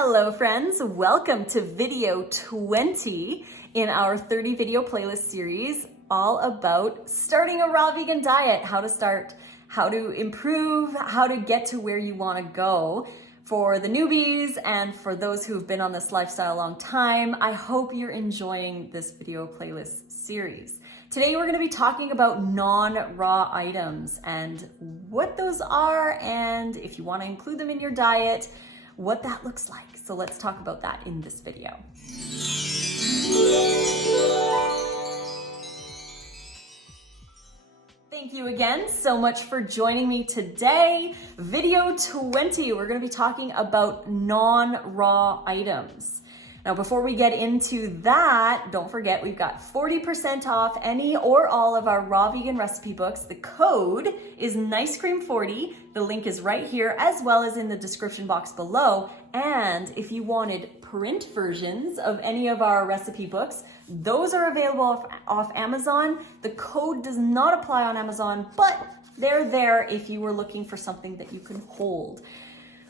Hello friends, welcome to video 20 in our 30 video playlist series all about starting a raw vegan diet, how to start, how to improve, how to get to where you want to go for the newbies and for those who've been on this lifestyle a long time. I hope you're enjoying this video playlist series. Today we're going to be talking about non-raw items and what those are, and if you want to include them in your diet, what that looks like. So let's talk about that in this video. Thank you again so much for joining me today. Video 20, we're going to be talking about non-raw items. Now, before we get into that, don't forget we've got 40% off any or all of our raw vegan recipe books. The code is NICECREAM40. The link is right here as well as in the description box below. And if you wanted print versions of any of our recipe books, those are available off Amazon. The code does not apply on Amazon, but they're there if you were looking for something that you can hold.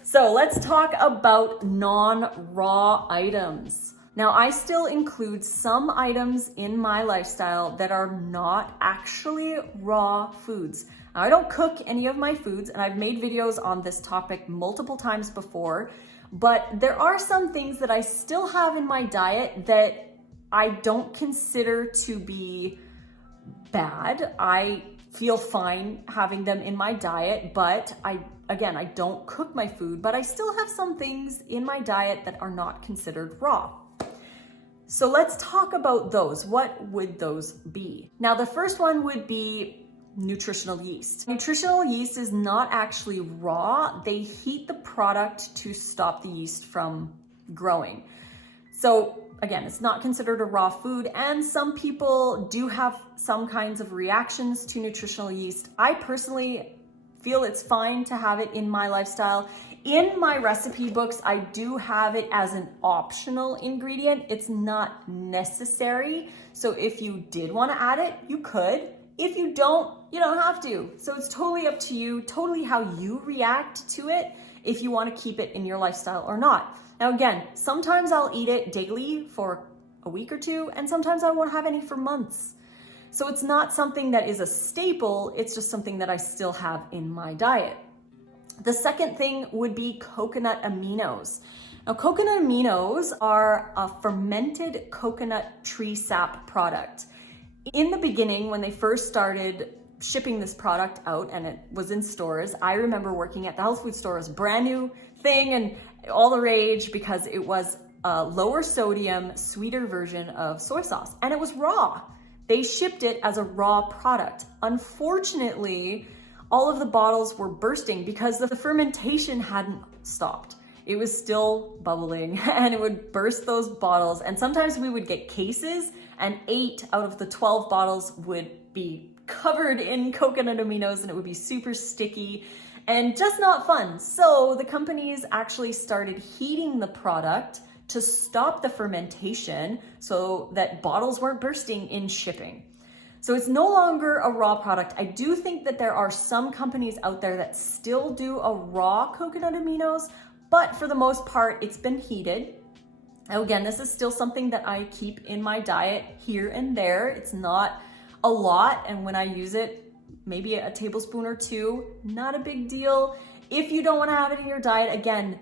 So let's talk about non-raw items. Now, I still include some items in my lifestyle that are not actually raw foods. Now, I don't cook any of my foods, and I've made videos on this topic multiple times before, but there are some things that I still have in my diet that I don't consider to be bad. I feel fine having them in my diet, but I don't cook my food, but I still have some things in my diet that are not considered raw. So let's talk about those. What would those be? Now, the first one would be nutritional yeast. Nutritional yeast is not actually raw. They heat the product to stop the yeast from growing. So again, it's not considered a raw food, and some people do have some kinds of reactions to nutritional yeast. I personally feel it's fine to have it in my lifestyle. In my recipe books, I do have it as an optional ingredient. It's not necessary. So if you did want to add it, you could. If you don't, you don't have to. So it's totally up to you, totally how you react to it, if you want to keep it in your lifestyle or not. Now again, sometimes I'll eat it daily for a week or two, and sometimes I won't have any for months. So it's not something that is a staple, it's just something that I still have in my diet. The second thing would be coconut aminos. Now, coconut aminos are a fermented coconut tree sap product. In the beginning, when they first started shipping this product out and it was in stores, I remember working at the health food store as a brand new thing and all the rage because it was a lower sodium, sweeter version of soy sauce, and it was raw. They shipped it as a raw product. Unfortunately, all of the bottles were bursting because the fermentation hadn't stopped. It was still bubbling and it would burst those bottles. And sometimes we would get cases and 8 out of the 12 bottles would be covered in coconut aminos and it would be super sticky and just not fun. So the companies actually started heating the product to stop the fermentation so that bottles weren't bursting in shipping. So it's no longer a raw product. I do think that there are some companies out there that still do a raw coconut aminos, but for the most part, it's been heated. Now again, this is still something that I keep in my diet here and there. It's not a lot, and when I use it, maybe a tablespoon or two, not a big deal. If you don't want to have it in your diet, again,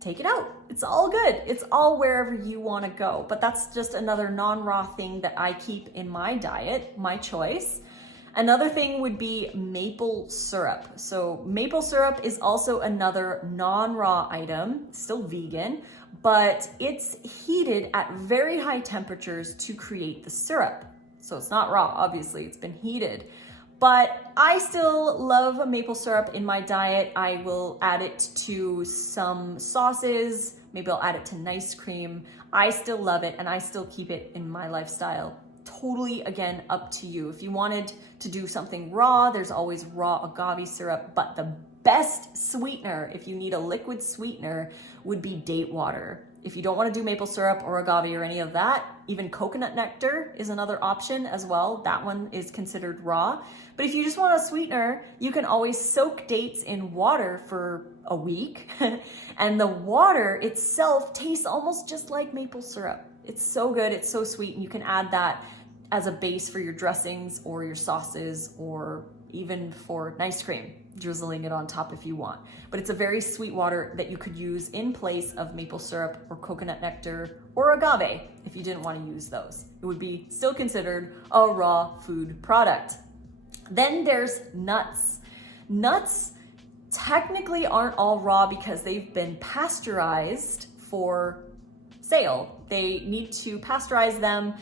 take it out. It's all good. It's all wherever you want to go. But that's just another non-raw thing that I keep in my diet, my choice. Another thing would be maple syrup. So maple syrup is also another non-raw item, still vegan, but it's heated at very high temperatures to create the syrup. So it's not raw, obviously, it's been heated. But I still love maple syrup in my diet. I will add it to some sauces. Maybe I'll add it to nice cream. I still love it and I still keep it in my lifestyle. Totally, again, up to you. If you wanted to do something raw, there's always raw agave syrup, but the best sweetener, if you need a liquid sweetener, would be date water. If you don't want to do maple syrup or agave or any of that, even coconut nectar is another option as well. That one is considered raw. But if you just want a sweetener, you can always soak dates in water for a week. And the water itself tastes almost just like maple syrup. It's so good, it's so sweet, and you can add that as a base for your dressings or your sauces, or even for an ice cream, drizzling it on top if you want. But it's a very sweet water that you could use in place of maple syrup or coconut nectar or agave if you didn't want to use those. It would be still considered a raw food product. Then there's nuts. Nuts technically aren't all raw because they've been pasteurized for sale. They need to pasteurize them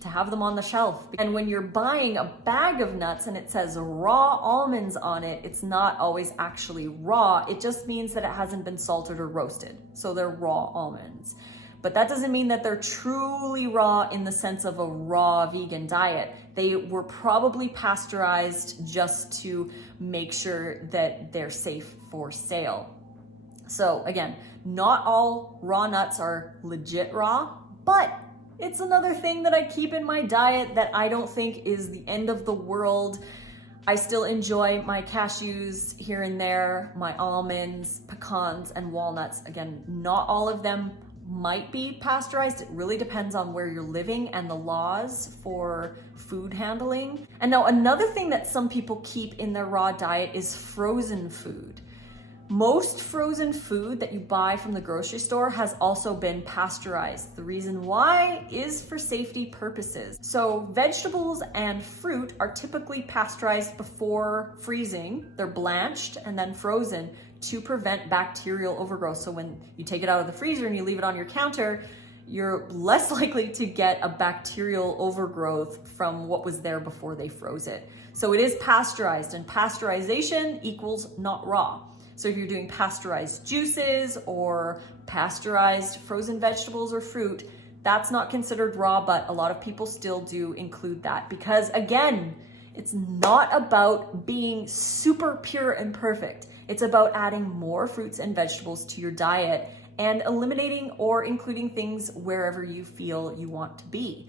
to have them on the shelf. And when you're buying a bag of nuts and it says raw almonds on it, it's not always actually raw. It just means that it hasn't been salted or roasted. So they're raw almonds. But that doesn't mean that they're truly raw in the sense of a raw vegan diet. They were probably pasteurized just to make sure that they're safe for sale. So again, not all raw nuts are legit raw, but it's another thing that I keep in my diet that I don't think is the end of the world. I still enjoy my cashews here and there, my almonds, pecans, and walnuts. Again, not all of them might be pasteurized. It really depends on where you're living and the laws for food handling. And now another thing that some people keep in their raw diet is frozen food. Most frozen food that you buy from the grocery store has also been pasteurized. The reason why is for safety purposes. So vegetables and fruit are typically pasteurized before freezing. They're blanched and then frozen to prevent bacterial overgrowth. So when you take it out of the freezer and you leave it on your counter, you're less likely to get a bacterial overgrowth from what was there before they froze it. So it is pasteurized, and pasteurization equals not raw. So if you're doing pasteurized juices or pasteurized frozen vegetables or fruit, that's not considered raw, but a lot of people still do include that because, again, it's not about being super pure and perfect. It's about adding more fruits and vegetables to your diet and eliminating or including things wherever you feel you want to be.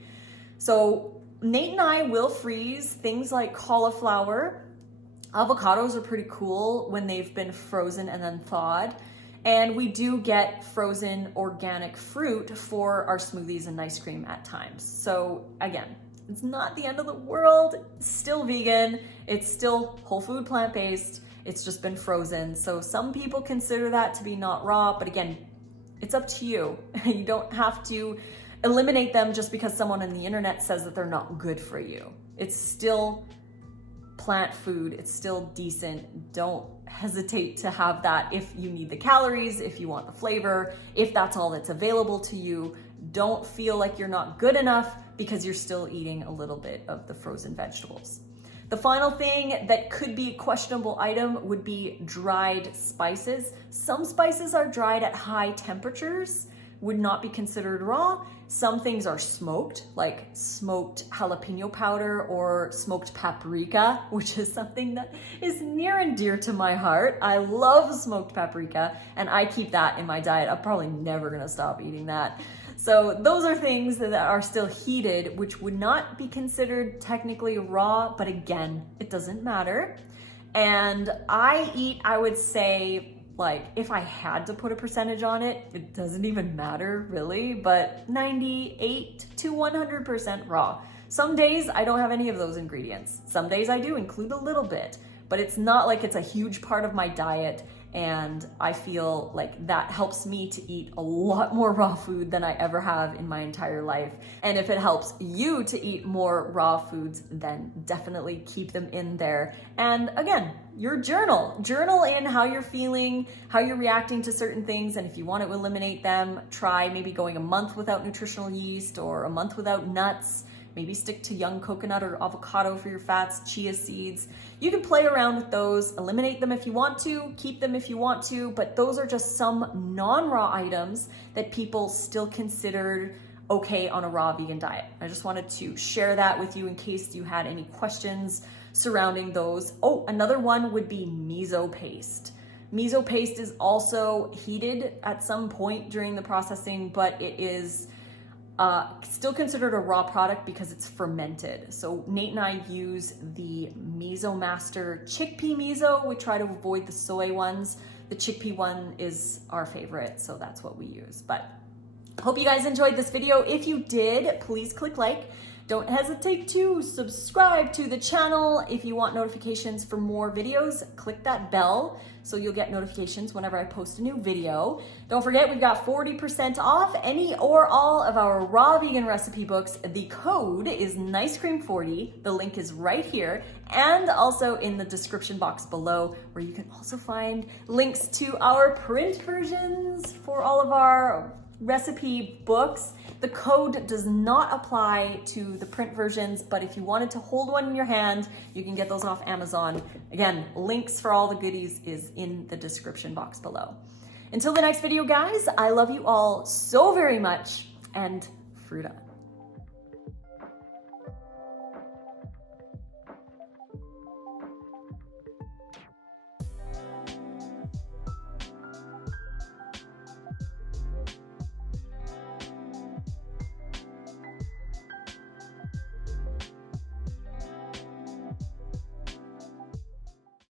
So Nate and I will freeze things like cauliflower. Avocados are pretty cool when they've been frozen and then thawed. And we do get frozen organic fruit for our smoothies and ice cream at times. So again, it's not the end of the world. It's still vegan. It's still whole food, plant-based. It's just been frozen. So some people consider that to be not raw, but again, it's up to you. You don't have to eliminate them just because someone on the internet says that they're not good for you. It's still plant food. It's still decent. Don't hesitate to have that if you need the calories, if you want the flavor, if that's all that's available to you. Don't feel like you're not good enough because you're still eating a little bit of the frozen vegetables. The final thing that could be a questionable item would be dried spices. Some spices are dried at high temperatures, would not be considered raw. Some things are smoked, like smoked jalapeno powder or smoked paprika, which is something that is near and dear to my heart. I love smoked paprika, and I keep that in my diet. I'm probably never gonna stop eating that. So those are things that are still heated, which would not be considered technically raw, but again, it doesn't matter. And I eat, I would say, like, if I had to put a percentage on it, it doesn't even matter really, but 98 to 100% raw. Some days I don't have any of those ingredients. Some days I do include a little bit, but it's not like it's a huge part of my diet. And I feel like that helps me to eat a lot more raw food than I ever have in my entire life. And if it helps you to eat more raw foods, then definitely keep them in there. And again, your journal in how you're feeling, how you're reacting to certain things. And if you want to eliminate them, try maybe going a month without nutritional yeast or a month without nuts. Maybe stick to young coconut or avocado for your fats, chia seeds. You can play around with those, eliminate them if you want to, keep them if you want to, but those are just some non-raw items that people still consider okay on a raw vegan diet. I just wanted to share that with you in case you had any questions surrounding those. Oh, another one would be miso paste. Miso paste is also heated at some point during the processing, but it is still considered a raw product because it's fermented. So Nate and I use the Miso Master chickpea miso. We try to avoid the soy ones. The chickpea one is our favorite, so that's what we use. But hope you guys enjoyed this video. If you did, please click like. Don't hesitate to subscribe to the channel. If you want notifications for more videos, click that bell so you'll get notifications whenever I post a new video. Don't forget, we've got 40% off any or all of our raw vegan recipe books. The code is NICECREAM40. The link is right here and also in the description box below, where you can also find links to our print versions for all of our recipe books. The code does not apply to the print versions, but if you wanted to hold one in your hand, you can get those off Amazon. Again, links for all the goodies is in the description box below. Until the next video, guys, I love you all so very much, and fruit on.